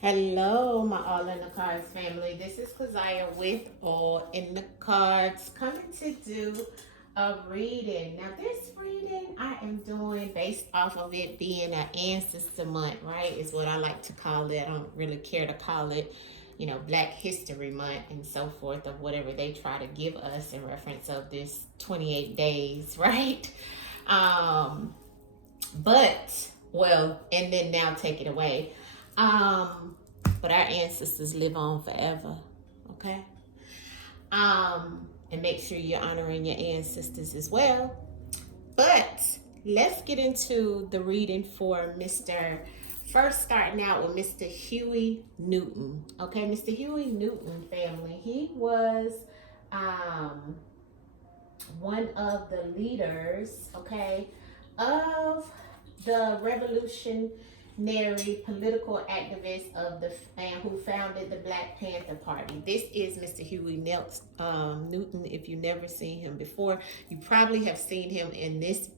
Hello, my All in the Cards family. This is Keziah with All in the Cards, coming to do a reading. Now, this reading I am doing based off of it being an ancestor month, right? Is what I like to call it. I don't really care to call it, Black History Month and so forth, of whatever they try to give us in reference of this 28 days, right? Um, and then now take it away. Um, but our ancestors live on forever, okay? And make sure you're honoring your ancestors as well. But let's get into the reading for Mr. First, starting out with Mr. Huey Newton. Okay, Mr. Huey Newton family. He was um, one of the leaders, okay, of the revolutionary political activist of the man who founded the Black Panther Party. This is Mr. Huey Newton. If you've never seen him before, you probably have seen him in this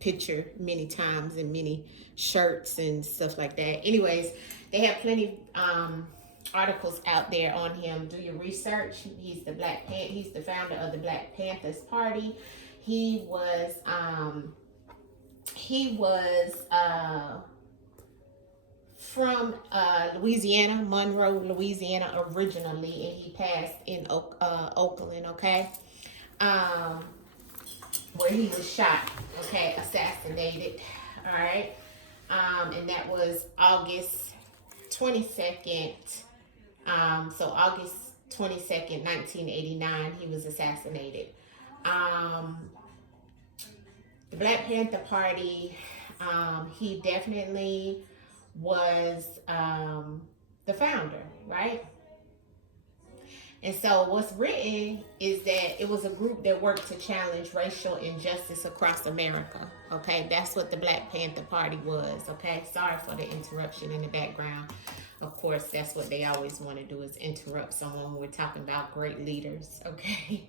picture many times in many shirts and stuff like that. Anyways, they have plenty articles out there on him. Do your research. He's the founder of the Black Panthers Party. He was from Louisiana, Monroe, Louisiana originally, and he passed in Oakland, okay, where he was shot, okay, assassinated, all right, and that was August 22nd, so August 22nd, 1989, he was assassinated. The Black Panther Party, he definitely was the founder, right? And so what's written is that it was a group that worked to challenge racial injustice across America. Okay, that's what the Black Panther Party was. Okay, sorry for the interruption in the background. Of course, that's what they always want to do, is interrupt someone when we're talking about great leaders. Okay.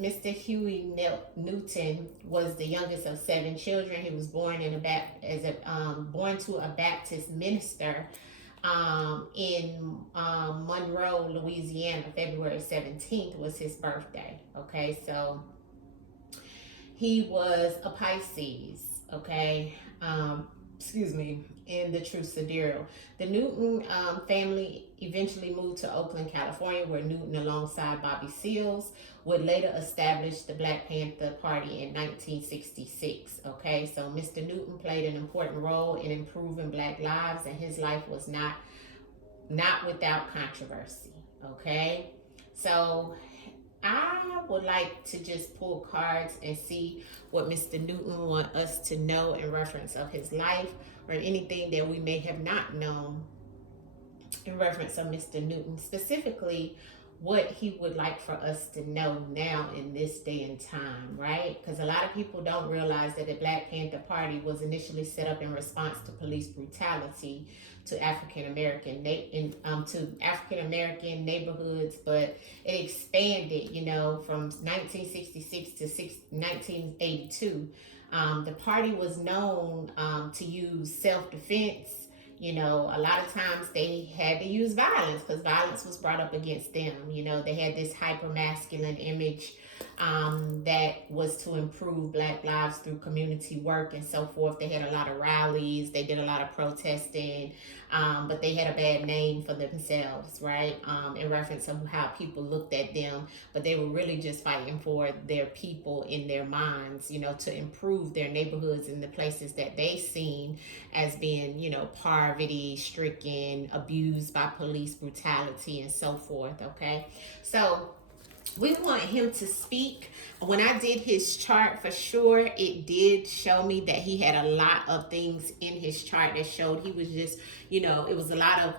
Mr. Huey Newton was the youngest of 7 children. He was born born to a Baptist minister in Monroe, Louisiana. February 17th was his birthday. Okay, so he was a Pisces. Okay, excuse me, in the true sidereal. The Newton family eventually moved to Oakland, California, where Newton, alongside Bobby Seals, would later establish the Black Panther Party in 1966. Okay, so Mr. Newton played an important role in improving Black lives, and his life was not without controversy. Okay, so I would like to just pull cards and see what Mr. Newton want us to know in reference of his life, or anything that we may have not known in reference of Mr. Newton, specifically what he would like for us to know now in this day and time, right? Because a lot of people don't realize that the Black Panther Party was initially set up in response to police brutality to African American neighborhoods, but it expanded, from 1966 to 1982. The party was known to use self-defense. A lot of times they had to use violence because violence was brought up against them. They had this hyper masculine image that was to improve Black lives through community work and so forth. They had a lot of rallies, they did a lot of protesting, but they had a bad name for themselves, right? In reference to how people looked at them, but they were really just fighting for their people in their minds, to improve their neighborhoods and the places that they seen as being, poverty stricken, abused by police brutality and so forth. Okay, so we want him to speak. When I did his chart, for sure, it did show me that he had a lot of things in his chart that showed he was just, it was a lot of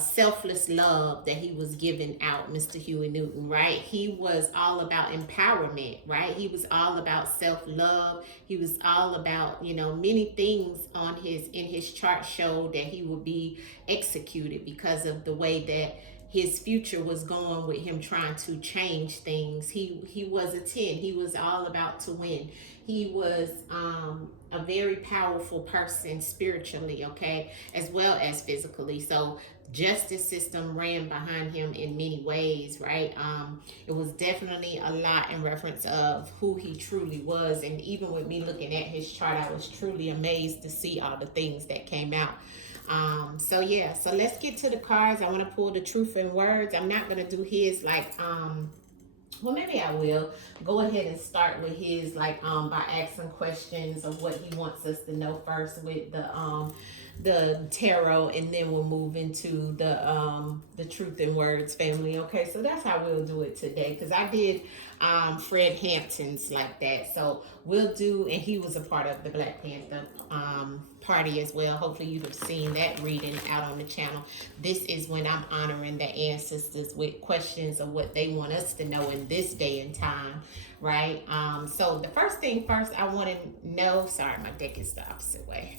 selfless love that he was giving out, Mr. Huey Newton, right? He was all about empowerment, right? He was all about self-love. He was all about, many things in his chart showed that he would be executed because of the way that his future was going with him trying to change things. He was a 10. He was all about to win. He was a very powerful person spiritually, okay, as well as physically. So justice system ran behind him in many ways, right? It was definitely a lot in reference of who he truly was. And even with me looking at his chart, I was truly amazed to see all the things that came out. So yeah, so let's get to the cards. I want to pull the truth in words. I'm not going to do his like well, maybe I will go ahead and start with his like by asking questions of what he wants us to know first with the tarot, and then we'll move into the truth in words family. Okay, so that's how we'll do it today, because I did Fred Hampton's like that. So we'll do, and he was a part of the Black Panther party as well. Hopefully you've seen that reading out on the channel. This is when I'm honoring the ancestors with questions of what they want us to know in this day and time, right? So the first thing first, I want to know, sorry, my deck is the opposite way.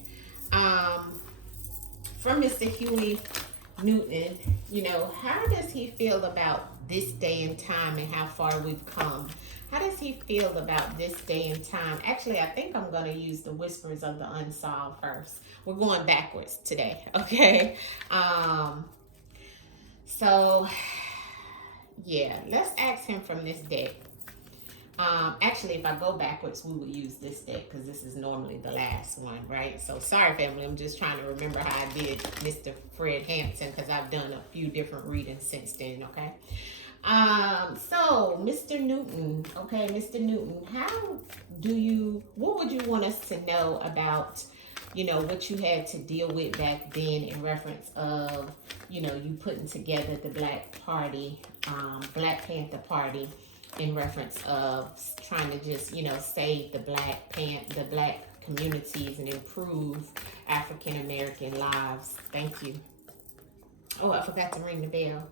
From Mr. Huey Newton, you know, how does he feel about this day and time and how far we've come? How does he feel about this day and time? Actually, I think I'm going to use the Whispers of the Unsolved first. We're going backwards today, okay? So, yeah, let's ask him from this deck. Actually, if I go backwards, we will use this deck because this is normally the last one, right? So, sorry, family. I'm just trying to remember how I did Mr. Fred Hampton because I've done a few different readings since then, okay? So Mr. Newton, okay, Mr. Newton, what would you want us to know about, you know, what you had to deal with back then in reference of, you know, you putting together the Black Panther Party in reference of trying to just, you know, save the black communities and improve African American lives. Thank you. Oh, I forgot to ring the bell.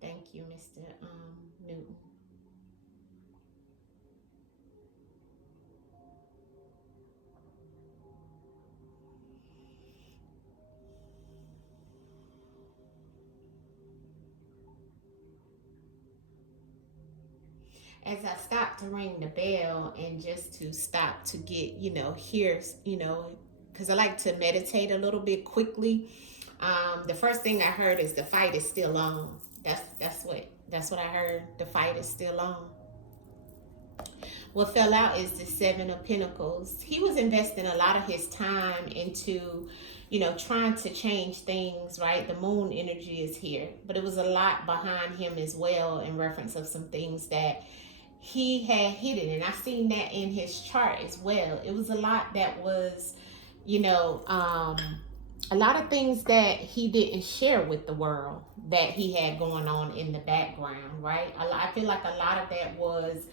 Thank you, Mr. Newton. As I stopped to ring the bell and just to stop to get, you know, hear, you know, because I like to meditate a little bit quickly. The first thing I heard is the fight is still on. That's what I heard. The fight is still on. What fell out is the Seven of Pentacles. He was investing a lot of his time into, you know, trying to change things, right? The moon energy is here, but it was a lot behind him as well in reference of some things that he had hidden, and I seen that in his chart as well. It was a lot that was, you know, a lot of things that he didn't share with the world that he had going on in the background, right? I feel like a lot of that was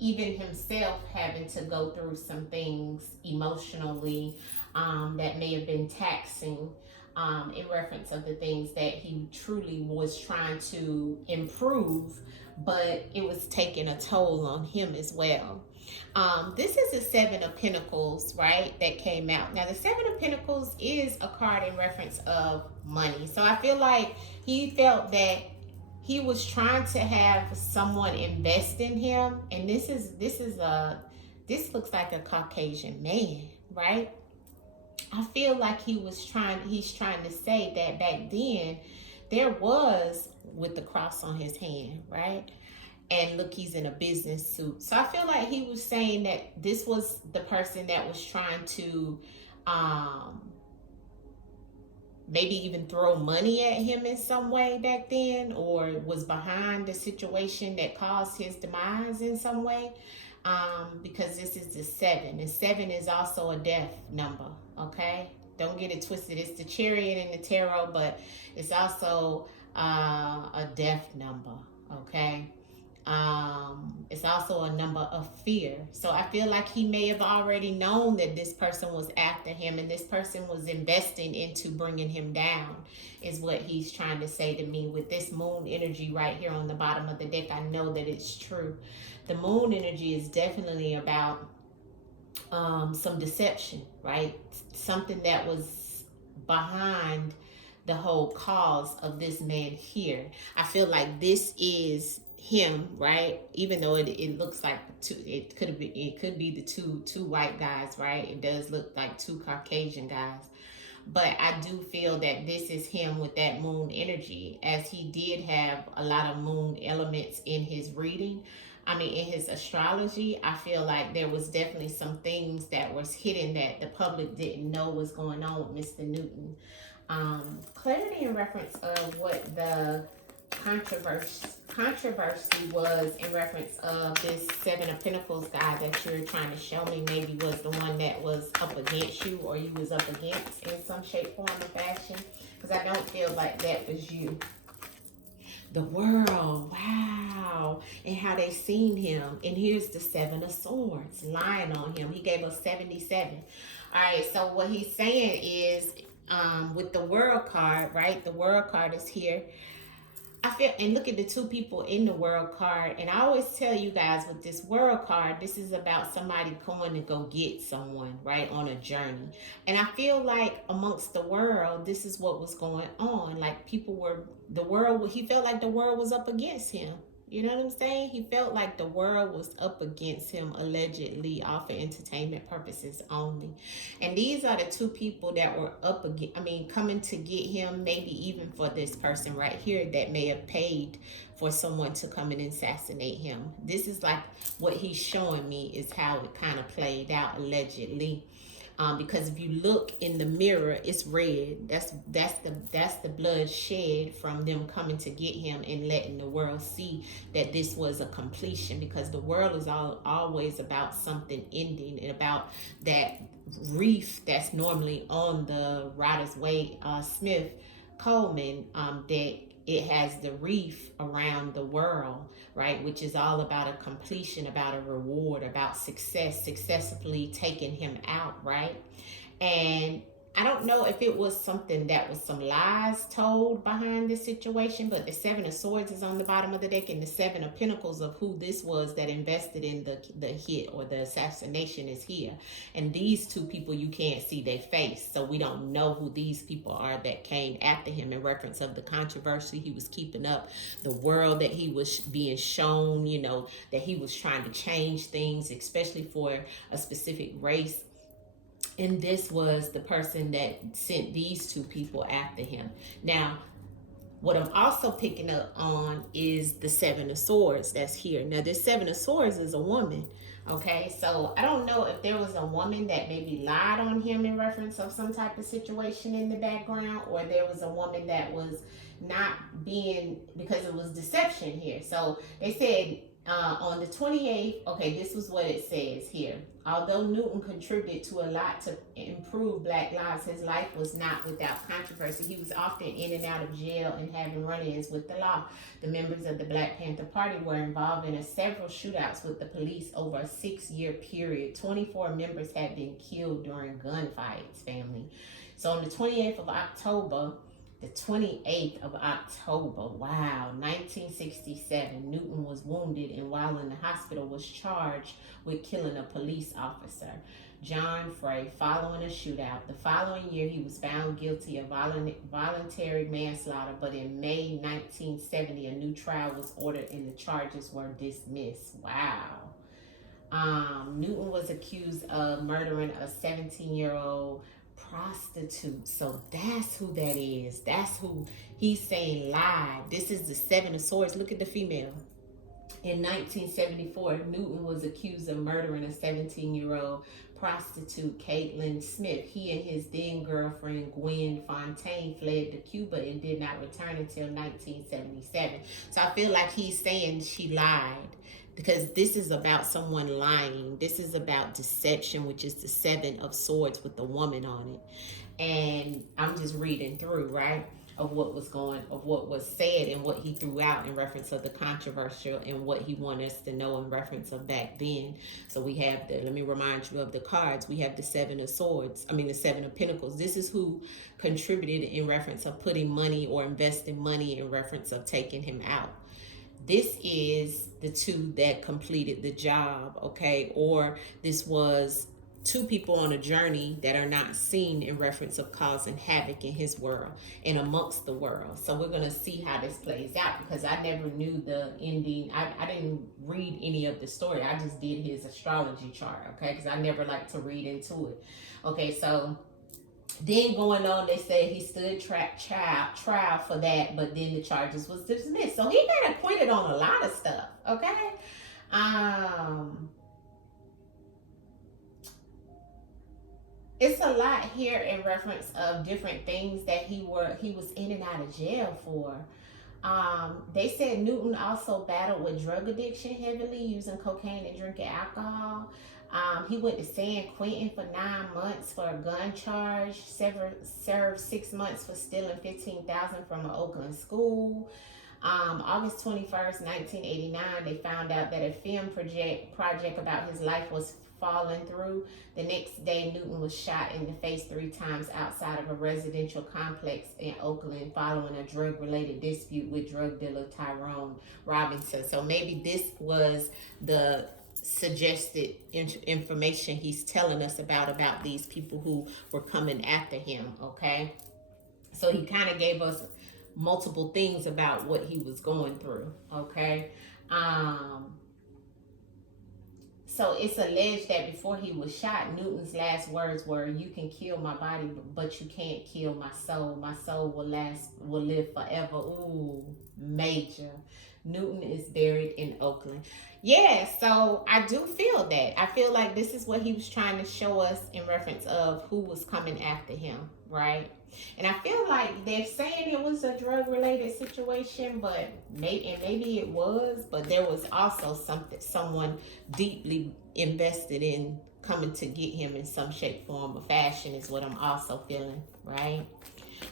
even himself having to go through some things emotionally that may have been taxing in reference of the things that he truly was trying to improve, but it was taking a toll on him as well. This is the Seven of Pentacles, right, that came out. Now, the Seven of Pentacles is a card in reference of money. So I feel like he felt that he was trying to have someone invest in him. And this looks like a Caucasian man, right? I feel like he's trying to say that back then there was, with the cross on his hand, right? And look, he's in a business suit. So I feel like he was saying that this was the person that was trying to maybe even throw money at him in some way back then, or was behind the situation that caused his demise in some way. Because this is the 7, and 7 is also a death number, okay? Don't get it twisted. It's the Chariot in the tarot, but it's also a death number, okay? It's also a number of fear. So I feel like he may have already known that this person was after him, and this person was investing into bringing him down, is what he's trying to say to me. With this moon energy right here on the bottom of the deck, I know that it's true. The moon energy is definitely about some deception, right? Something that was behind the whole cause of this man here. I feel like this is him, right? Even though it looks like two, it could be the two white guys, right? It does look like two Caucasian guys. But I do feel that this is him with that moon energy, as he did have a lot of moon elements in his reading. I mean, in his astrology, I feel like there was definitely some things that was hidden that the public didn't know was going on with Mr. Newton. Clarity in reference of what the controversy was in reference of this Seven of Pentacles guy that you're trying to show me maybe was the one that was up against you, or you was up against in some shape, form, or fashion. Because I don't feel like that was you. The world, wow, and how they seen him. And here's the Seven of Swords lying on him. He gave us 77. All right, so what he's saying is, with the world card, right? The world card is here. I feel, and look at the two people in the world card. And I always tell you guys, with this world card, this is about somebody going to go get someone, right, on a journey. And I feel like amongst the world, this is what was going on. Like people were, the world, he felt like the world was up against him. You know what I'm saying? He felt like the world was up against him, allegedly, all for entertainment purposes only. And these are the two people that were up against, I mean, coming to get him, maybe even for this person right here that may have paid for someone to come and assassinate him. This is like what he's showing me is how it kind of played out, allegedly. Because if you look in the mirror, it's red. That's the blood shed from them coming to get him and letting the world see that this was a completion. Because the world is always about something ending, and about that reef that's normally on the Rider's Way, Smith Coleman, that it has the reef around the world, right? Which is all about a completion, about a reward, about success, successfully taking him out, right? And I don't know if it was something that was some lies told behind this situation, but the Seven of Swords is on the bottom of the deck, and the Seven of Pentacles of who this was that invested in the hit or the assassination is here. And these two people, you can't see their face, so we don't know who these people are that came after him in reference of the controversy he was keeping up, the world that he was being shown, you know, that he was trying to change things, especially for a specific race. And this was the person that sent these two people after him. Now, what I'm also picking up on is the Seven of Swords that's here. Now, this Seven of Swords is a woman. Okay, so I don't know if there was a woman that maybe lied on him in reference of some type of situation in the background, or there was a woman that was not being, because it was deception here. So they said on the 28th, okay, this was what it says here. Although Newton contributed to a lot to improve Black lives, his life was not without controversy. He was often in and out of jail and having run-ins with the law. The members of the Black Panther Party were involved in several shootouts with the police over a 6-year period. 24 members had been killed during gunfights, family. So on the 28th of October, wow, 1967, Newton was wounded and while in the hospital was charged with killing a police officer, John Frey, following a shootout. The following year, he was found guilty of voluntary manslaughter, but in May 1970, a new trial was ordered and the charges were dismissed. Wow. Newton was accused of murdering a 17-year-old prostitute. So that's who that is. That's who he's saying lied. This is the Seven of Swords. Look at the female. In 1974, Newton was accused of murdering a 17-year-old prostitute, Caitlin Smith. He and his then girlfriend, Gwen Fontaine, fled to Cuba and did not return until 1977. So I feel like he's saying she lied, because this is about someone lying. This is about deception, which is the Seven of Swords with the woman on it. And I'm just reading through, right? of what was said and what he threw out in reference of the controversial and what he wanted us to know in reference of back then. So we have let me remind you of the cards. We have the Seven of Swords, the Seven of Pentacles. This is who contributed in reference of putting money or investing money in reference of taking him out. This is the two that completed the job, okay? Or this was two people on a journey that are not seen in reference of causing havoc in his world and amongst the world. So we're going to see how this plays out, because I never knew the ending. I didn't read any of the story. I just did his astrology chart, okay? Because I never like to read into it. Okay, so then going on, they said he stood trial for that, but then the charges was dismissed. So he got acquitted on a lot of stuff, okay? It's a lot here in reference of different things that he was in and out of jail for. They said Newton also battled with drug addiction heavily, using cocaine and drinking alcohol. He went to San Quentin for 9 months for a gun charge, served 6 months for stealing $15,000 from an Oakland school. August 21st, 1989, they found out that a film project about his life was falling through. The next day, Newton was shot in the face 3 times outside of a residential complex in Oakland following a drug-related dispute with drug dealer Tyrone Robinson. So maybe this was the suggested information he's telling us about these people who were coming after him, okay? So he kind of gave us multiple things about what he was going through, okay? So it's alleged that before he was shot, Newton's last words were, "You can kill my body, but you can't kill my soul. My soul will live forever." Ooh, major. Newton is buried in Oakland. Yeah, so I do feel that. I feel like this is what he was trying to show us in reference of who was coming after him, right? And I feel like they're saying it was a drug-related situation, but maybe it was, but there was also someone deeply invested in coming to get him in some shape, form, or fashion is what I'm also feeling, right?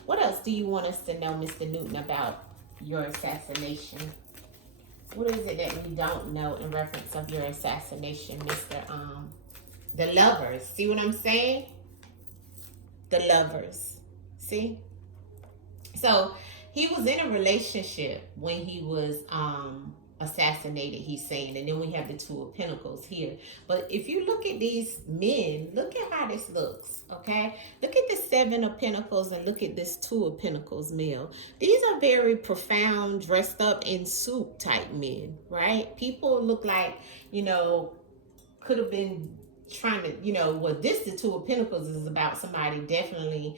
What else do you want us to know, Mr. Newton, about your assassination? What is it that we don't know in reference of your assassination, Mr. The Lovers? See what I'm saying? The Lovers. See? So he was in a relationship when he was assassinated, he's saying, and then we have the Two of Pentacles here. But if you look at these men, look at how this looks, okay? Look at the Seven of Pentacles and look at this Two of Pentacles male. These are very profound, dressed up in suit type men, right? People look like, could have been trying to, the Two of Pentacles is about somebody definitely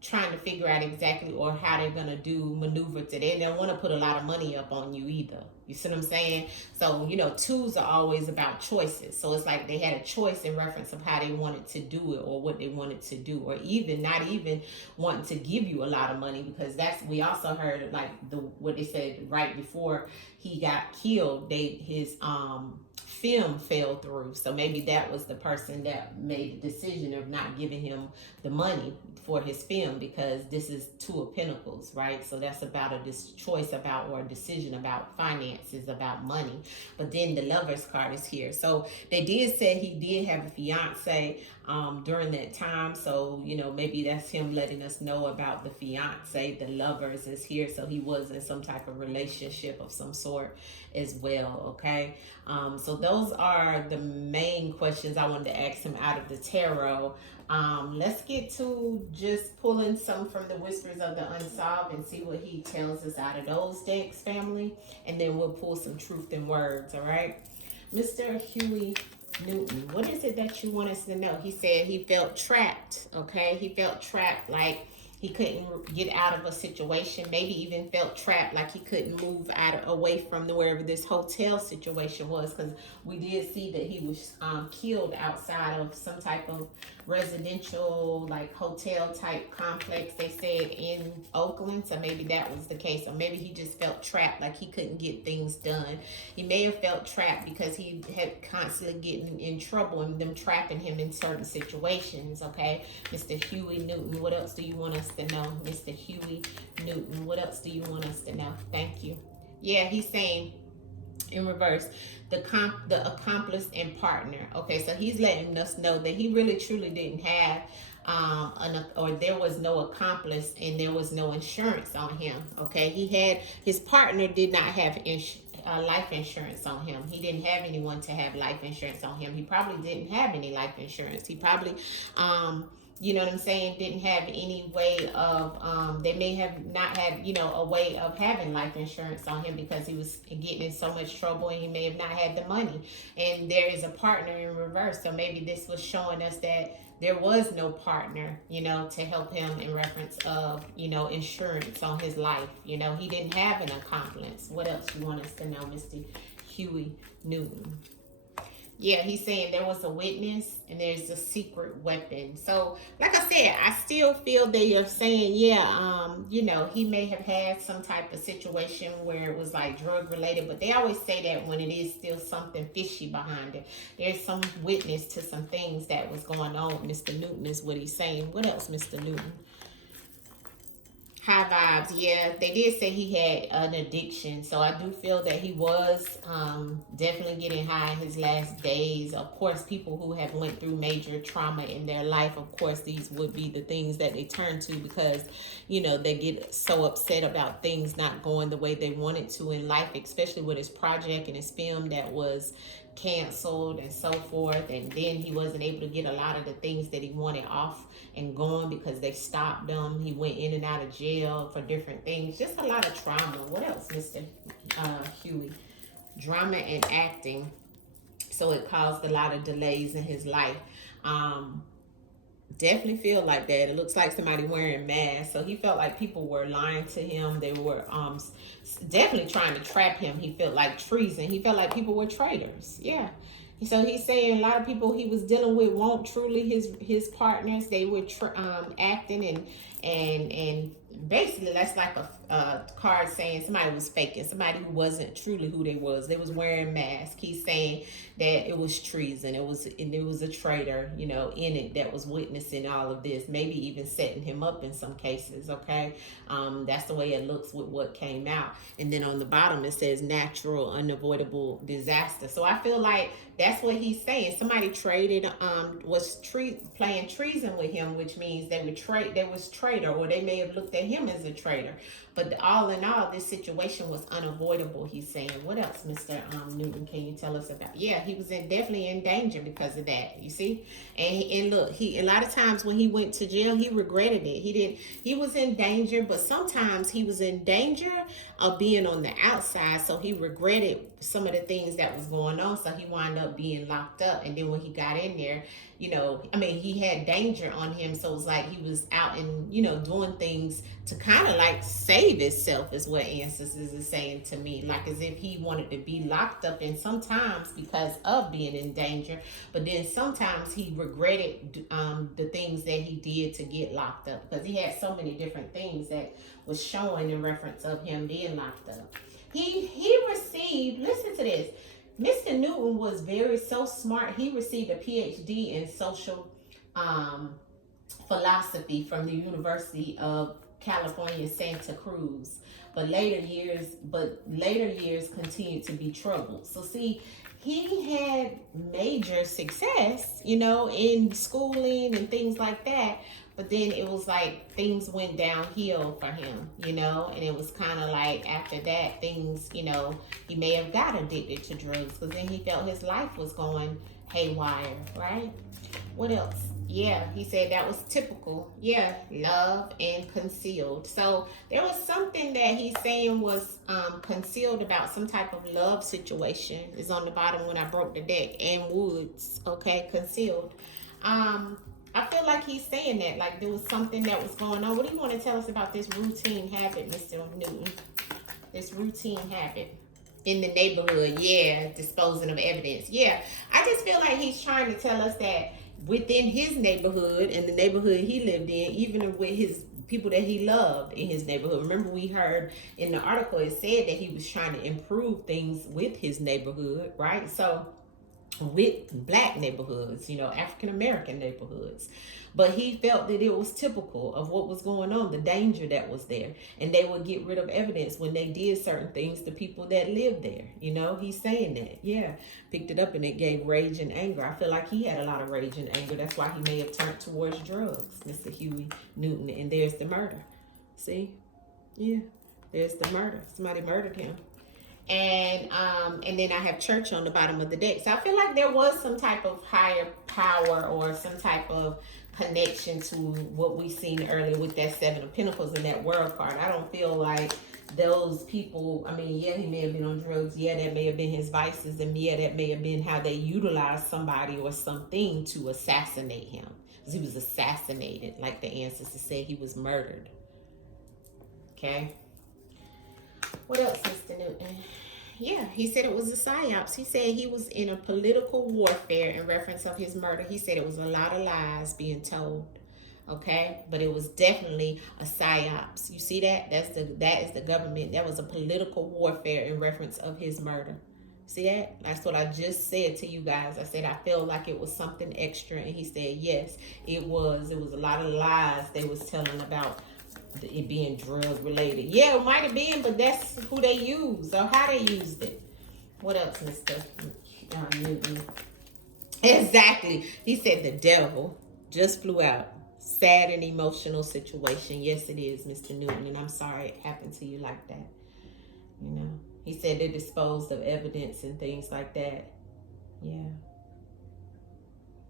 trying to figure out exactly or how they're gonna maneuver today. They don't want to put a lot of money up on you either. You see what I'm saying? So twos are always about choices. So it's like they had a choice in reference of how they wanted to do it or what they wanted to do, or even not even wanting to give you a lot of money, because we also heard like what they said right before he got killed, his film fell through. So maybe that was the person that made the decision of not giving him the money for his film, because this is Two of Pentacles, right? So that's about this choice about, or a decision about finances, about money. But then the Lovers card is here. So they did say he did have a fiance during that time. So, maybe that's him letting us know about the fiance. The Lovers is here. So he was in some type of relationship of some sort as well, okay? So those are the main questions I wanted to ask him out of the tarot. Let's get to just pulling some from the Whispers of the Unsolved and see what he tells us out of those decks, family. And then we'll pull some truth in words, all right? Mr. Huey Newton, what is it that you want us to know? He said he felt trapped, okay? He felt trapped, like he couldn't get out of a situation, maybe even felt trapped, like he couldn't move away from wherever this hotel situation was, because we did see that he was killed outside of some type of residential, like hotel type complex, they said, in Oakland. So maybe that was the case, or maybe he just felt trapped, like he couldn't get things done. He may have felt trapped because he had constantly getting in trouble and them trapping him in certain situations, okay? Mr. Huey Newton, what else do you want us us to know, Mr. Huey Newton? What else do you want us to know? Thank you. Yeah, he's saying in reverse, the accomplice and partner. Okay, so he's letting us know that he really truly didn't have or there was no accomplice and there was no insurance on him. Okay, he had, his partner did not have life insurance on him. He didn't have anyone to have life insurance on him. He probably didn't have any life insurance. He probably you know what I'm saying, didn't have any way of, they may have not had, you know, a way of having life insurance on him because he was getting in so much trouble and he may have not had the money. And there is a partner in reverse. So maybe this was showing us that there was no partner, you know, to help him in reference of, you know, insurance on his life. You know, he didn't have an accomplice. What else you want us to know, Mr. Huey Newton? Yeah, he's saying there was a witness and there's a secret weapon. So, like I said, I still feel they are saying, yeah, you know, he may have had some type of situation where it was like drug related, but they always say that when it is still something fishy behind it. There's some witness to some things that was going on. Mr. Newton is what he's saying. What else, Mr. Newton? High vibes. Yeah, they did say he had an addiction, so I do feel that he was definitely getting high in his last days. Of course, people who have went through major trauma in their life, of course, these would be the things that they turn to because, you know, they get so upset about things not going the way they wanted to in life, especially with his project and his film that was canceled and so forth, and then he wasn't able to get a lot of the things that he wanted off and going because they stopped him. He went in and out of jail for different things. Just a lot of trauma. What else, Mr. Huey? Drama and acting. So it caused a lot of delays in his life. Definitely feel like that. It looks like somebody wearing masks. So he felt like people were lying to him. They were definitely trying to trap him. He felt like treason. He felt like people were traitors. Yeah. So he's saying a lot of people he was dealing with weren't truly his partners. They were acting and basically that's like a card saying somebody was faking, somebody who wasn't truly who they was. They was wearing masks. He's saying that it was treason. It was a traitor, you know, in it that was witnessing all of this, maybe even setting him up in some cases. Okay, that's the way it looks with what came out. And then on the bottom it says natural unavoidable disaster. So I feel like that's what he's saying. Somebody traded, was playing treason with him, which means they was traitor, or they may have looked at him as a traitor. But all in all, this situation was unavoidable, he's saying. What else, Mr. Newton, can you tell us about? Yeah, he was definitely in danger because of that, you see? And look, a lot of times when he went to jail, he regretted it. He was in danger, but sometimes he was in danger of being on the outside, so he regretted some of the things that was going on, so he wound up being locked up. And then when he got in there, you know, I mean, he had danger on him, so it was like he was out and, you know, doing things to kind of like save himself, is what Ancestors is saying to me, like as if he wanted to be locked up, and sometimes because of being in danger, but then sometimes he regretted the things that he did to get locked up, because he had so many different things that was showing in reference of him being locked up. He received, listen to this, Mr. Newton was so smart. He received a PhD in social philosophy from the University of California, Santa Cruz. But later years continued to be troubled. So see, he had major success, you know, in schooling and things like that. But then it was like things went downhill for him, you know, and it was kind of like after that things, you know, he may have got addicted to drugs because then he felt his life was going haywire, right? What else? Yeah, he said that was typical. Yeah, love and concealed. So there was something that he's saying was concealed about some type of love situation. Is on the bottom when I broke the deck. And woods, okay, concealed. I feel like he's saying that, like there was something that was going on. What do you want to tell us about this routine habit, Mr. Newton? This routine habit in the neighborhood, yeah, disposing of evidence. Yeah, I just feel like he's trying to tell us that within his neighborhood and the neighborhood he lived in, even with his people that he loved in his neighborhood. Remember, we heard in the article, it said that he was trying to improve things with his neighborhood, right? So with black neighborhoods, African American neighborhoods. But he felt that it was typical of what was going on, the danger that was there. And they would get rid of evidence when they did certain things to people that lived there. He's saying that. Yeah, picked it up and it gave rage and anger. I feel like he had a lot of rage and anger. That's why he may have turned towards drugs, Mr. Huey Newton. And there's the murder. See? Yeah, there's the murder. Somebody murdered him. And then I have church on the bottom of the deck. So I feel like there was some type of higher power or some type of connection to what we seen earlier with that Seven of Pentacles and that World card. I don't feel like those people, yeah, he may have been on drugs. Yeah, that may have been his vices. And yeah, that may have been how they utilized somebody or something to assassinate him. Because he was assassinated, like the ancestors said, he was murdered. Okay. What else, Mr. Newton? Yeah, he said it was a psyops. He said he was in a political warfare in reference of his murder. He said it was a lot of lies being told. Okay, but it was definitely a psyops. You see that? That is the government. That was a political warfare in reference of his murder. See that? That's what I just said to you guys. I said I felt like it was something extra, and he said yes, it was. It was a lot of lies they was telling about it being drug related. Yeah, it might have been, but that's who they used or how they used it. What else, Mr. Newton? Exactly. He said the devil just flew out. Sad and emotional situation. Yes, it is, Mr. Newton, and I'm sorry it happened to you like that. He said they disposed of evidence and things like that. Yeah.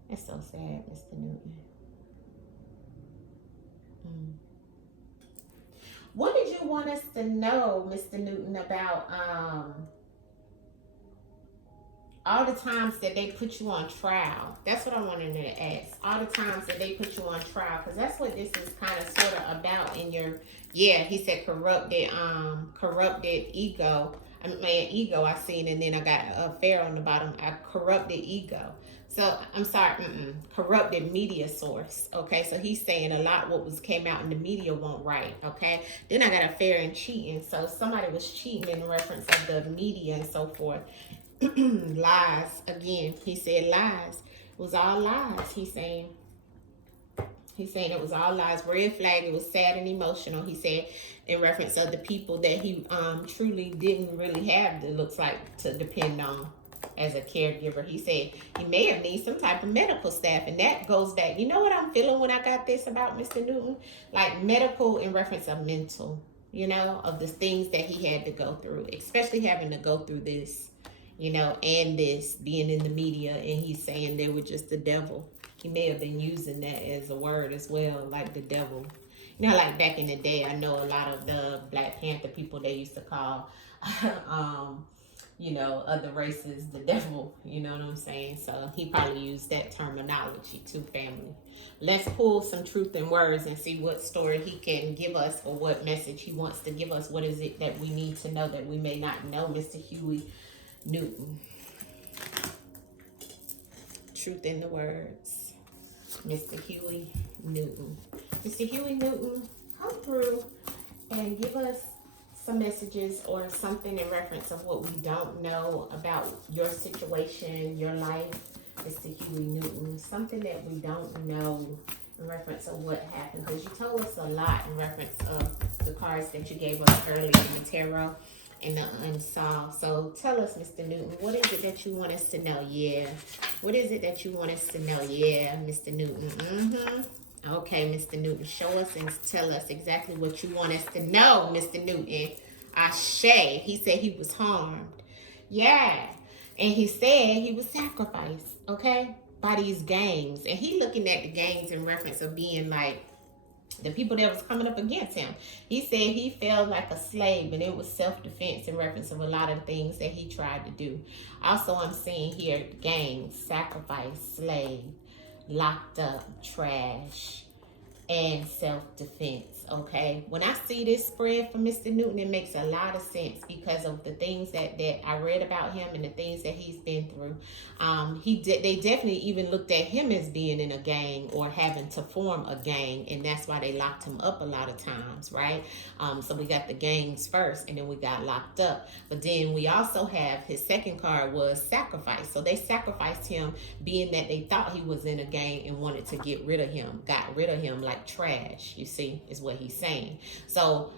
That's so sad, Mr. Newton. What did you want us to know, Mr. Newton, about all the times that they put you on trial? That's what I wanted to ask. All the times that they put you on trial, because that's what this is kind of sort of about in your, yeah, he said corrupted ego. Ego I seen, and then I got a fair on the bottom. I corrupted ego. So I'm sorry, corrupted media source. Okay, so he's saying a lot what came out in the media won't right. Okay, then I got a fair and cheating. So somebody was cheating in reference of the media and so forth. Lies again. He said lies. It was all lies. He's saying it was all lies. Red flag. It was sad and emotional. He said in reference of the people that he truly didn't really have, it looks like, to depend on as a caregiver. He said he may have needed some type of medical staff, and that goes back. You know what I'm feeling when I got this about Mr. Newton? Like medical in reference of mental, of the things that he had to go through, especially having to go through this, and this being in the media, and he's saying they were just the devil. He may have been using that as a word as well, like the devil. Like back in the day, I know a lot of the Black Panther people, they used to call other races, the devil, you know what I'm saying? So he probably used that terminology too, family. Let's pull some truth in words and see what story he can give us or what message he wants to give us. What is it that we need to know that we may not know, Mr. Huey Newton? Truth in the words, Mr. Huey Newton. Mr. Huey Newton, come through and give us some messages or something in reference of what we don't know about your situation, your life, Mr. Huey Newton. Something that we don't know in reference of what happened. Because you told us a lot in reference of the cards that you gave us earlier in the tarot and the unsolved. So tell us, Mr. Newton, what is it that you want us to know? Yeah. What is it that you want us to know? Yeah, Mr. Newton. Okay, Mr. Newton, show us and tell us exactly what you want us to know, Mr. Newton. Ashe. He said he was harmed. Yeah. And he said he was sacrificed, okay, by these gangs. And he looking at the gangs in reference of being like the people that was coming up against him. He said he felt like a slave, and it was self-defense in reference of a lot of things that he tried to do. Also, I'm seeing here gangs, sacrifice, slave, locked up, trash, and self-defense. okay? When I see this spread for Mr. Newton, it makes a lot of sense because of the things that I read about him and the things that he's been through. They definitely even looked at him as being in a gang or having to form a gang, and that's why they locked him up a lot of times, right? So we got the gangs first, and then we got locked up. But then we also have his second card was sacrifice. So they sacrificed him, being that they thought he was in a gang and wanted to get rid of him, got rid of him like trash, you see, is what he's saying. So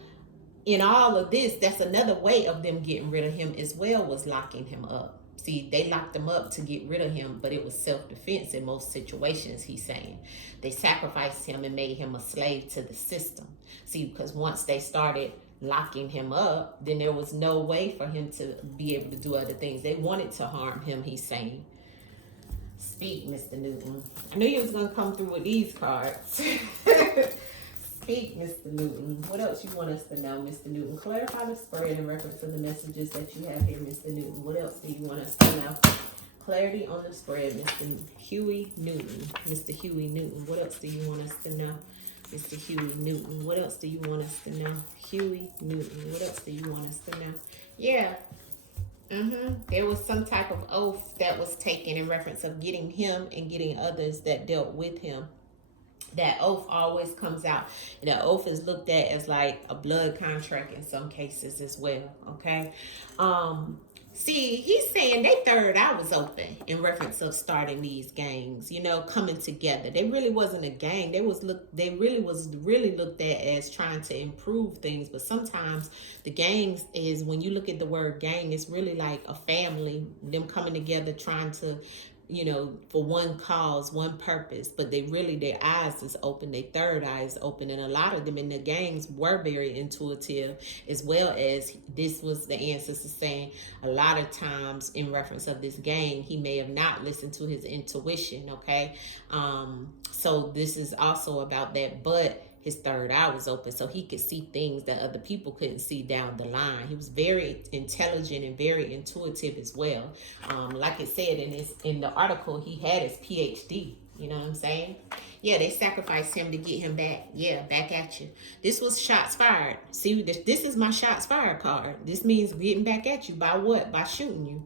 in all of this, that's another way of them getting rid of him as well, was locking him up. See, they locked him up to get rid of him, but it was self-defense in most situations, he's saying. They sacrificed him and made him a slave to the system. See, because once they started locking him up, then there was no way for him to be able to do other things. They wanted to harm him, he's saying. Speak, Mr. Newton. I knew you was going to come through with these cards. Speak, Mr. Newton. What else you want us to know, Mr. Newton? Clarify the spread in reference to the messages that you have here, Mr. Newton. What else do you want us to know? Clarity on the spread, Mr. Huey Newton. Mr. Huey Newton. What else do you want us to know? Mr. Huey Newton. What else do you want us to know? Huey Newton. What else do you want us to know? Yeah. There was some type of oath that was taken in reference of getting him and getting others that dealt with him. That oath always comes out. And that oath is looked at as like a blood contract in some cases as well. Okay. See, he's saying they third eye was open in reference of starting these gangs, you know, coming together. They really wasn't a gang. They really was looked at as trying to improve things. But sometimes the gangs is, when you look at the word gang, it's really like a family, them coming together trying to, you know, for one cause, one purpose, but they really, their eyes is open, their third eye is open. And a lot of them in the gangs were very intuitive, as well as this was the ancestors saying a lot of times in reference of this gang, he may have not listened to his intuition. Okay. So this is also about that, but his third eye was open, so he could see things that other people couldn't see down the line. He was very intelligent and very intuitive as well. Like it said in the article, he had his PhD. You know what I'm saying? Yeah, they sacrificed him to get him back. Yeah, back at you. This was shots fired. See, this is my shots fired card. This means getting back at you. By what? By shooting you.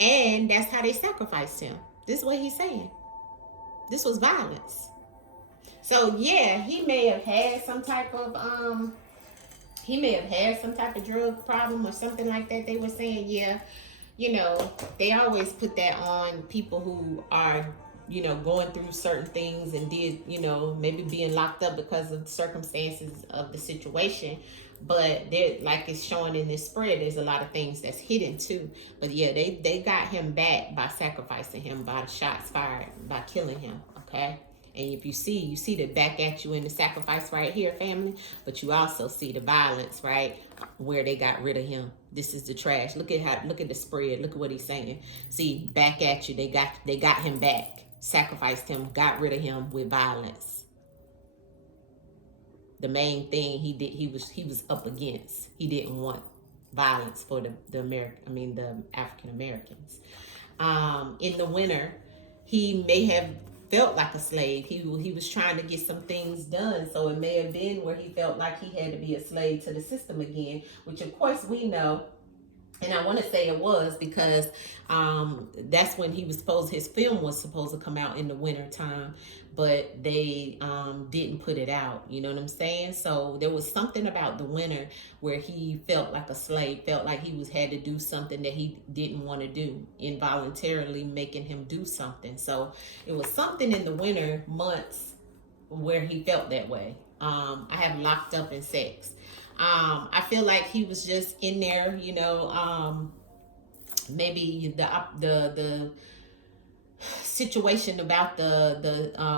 And that's how they sacrificed him. This is what he's saying. This was violence. So yeah, he may have had some type of drug problem or something like that. They were saying, yeah, you know, they always put that on people who are, you know, going through certain things and did, you know, maybe being locked up because of the circumstances of the situation. But there, like it's showing in this spread, there's a lot of things that's hidden too. But yeah, they got him back by sacrificing him, by the shots fired, by killing him. Okay. And if you see the back at you in the sacrifice right here, family, but you also see the violence, right, where they got rid of him. This is the trash. Look at the spread. Look at what he's saying. See, back at you. They got him back, sacrificed him, got rid of him with violence. The main thing he was up against. He didn't want violence for the African Americans. In the winter, he may have felt like a slave. He was trying to get some things done, so it may have been where he felt like he had to be a slave to the system again, which of course we know, and I want to say it was because that's when his film was supposed to come out in the winter time, but they didn't put it out. You know what I'm saying? So there was something about the winter where he felt like a slave, felt like he had to do something that he didn't want to do, involuntarily making him do something. So it was something in the winter months where he felt that way. I have locked up in sex. I feel like he was just in there, you know, maybe the situation about the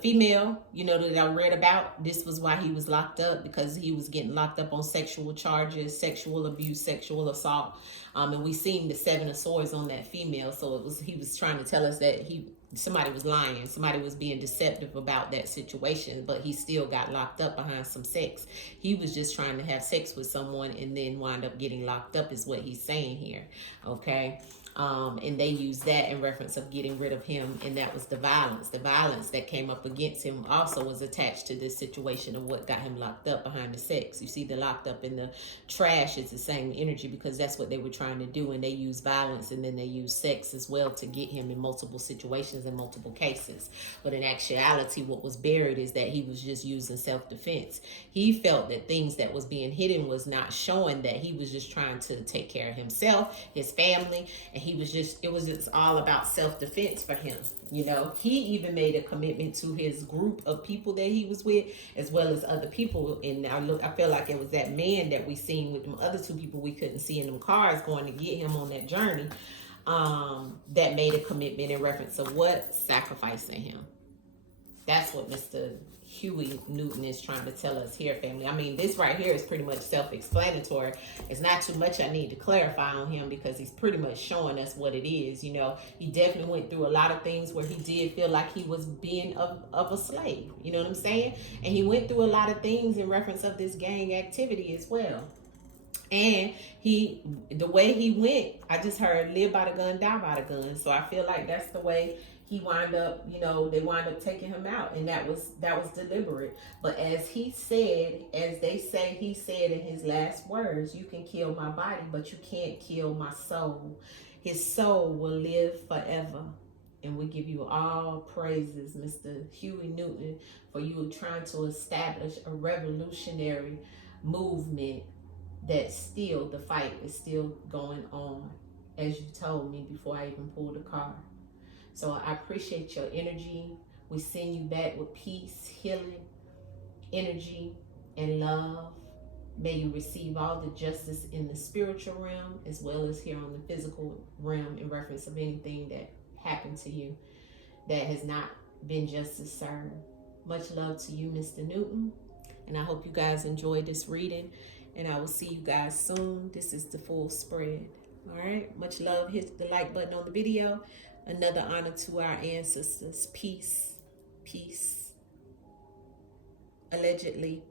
female, you know, that I read about. This was why he was locked up, because he was getting locked up on sexual charges, sexual abuse, sexual assault. And we seen the 7 of Swords on that female. So he was trying to tell us that somebody was lying. Somebody was being deceptive about that situation, but he still got locked up behind some sex. He was just trying to have sex with someone and then wind up getting locked up, is what he's saying here. Okay. And they used that in reference of getting rid of him, and that was the violence. The violence that came up against him also was attached to this situation of what got him locked up behind the sex. You see, the locked up in the trash is the same energy, because that's what they were trying to do, and they used violence and then they used sex as well to get him in multiple situations and multiple cases. But in actuality, what was buried is that he was just using self-defense. He felt that things that was being hidden was not showing, that he was just trying to take care of himself, his family, and it was just all about self-defense for him. You know, he even made a commitment to his group of people that he was with, as well as other people. And I feel like it was that man that we seen with them other two people we couldn't see in them cars going to get him on that journey, that made a commitment in reference of what? Sacrificing him. That's what Mr. Huey Newton is trying to tell us here, family. I mean, this right here is pretty much self-explanatory. It's not too much I need to clarify on him, because he's pretty much showing us what it is. You know, he definitely went through a lot of things where he did feel like he was being of a slave. You know what I'm saying? And he went through a lot of things in reference of this gang activity as well. And the way he went, I just heard live by the gun, die by the gun. So I feel like that's the way he wound up, you know, they wound up taking him out, and that was deliberate. But as he said, as they say, he said in his last words, you can kill my body, but you can't kill my soul. His soul will live forever. And we give you all praises, Mr. Huey Newton, for you trying to establish a revolutionary movement that still, the fight is still going on, as you told me before I even pulled the car. So I appreciate your energy. We send you back with peace, healing, energy, and love. May you receive all the justice in the spiritual realm as well as here on the physical realm in reference of anything that happened to you that has not been justice served. Much love to you, Mr. Newton. And I hope you guys enjoyed this reading. And I will see you guys soon. This is the full spread. All right. Much love. Hit the like button on the video. Another honor to our ancestors. Peace. Peace. Allegedly.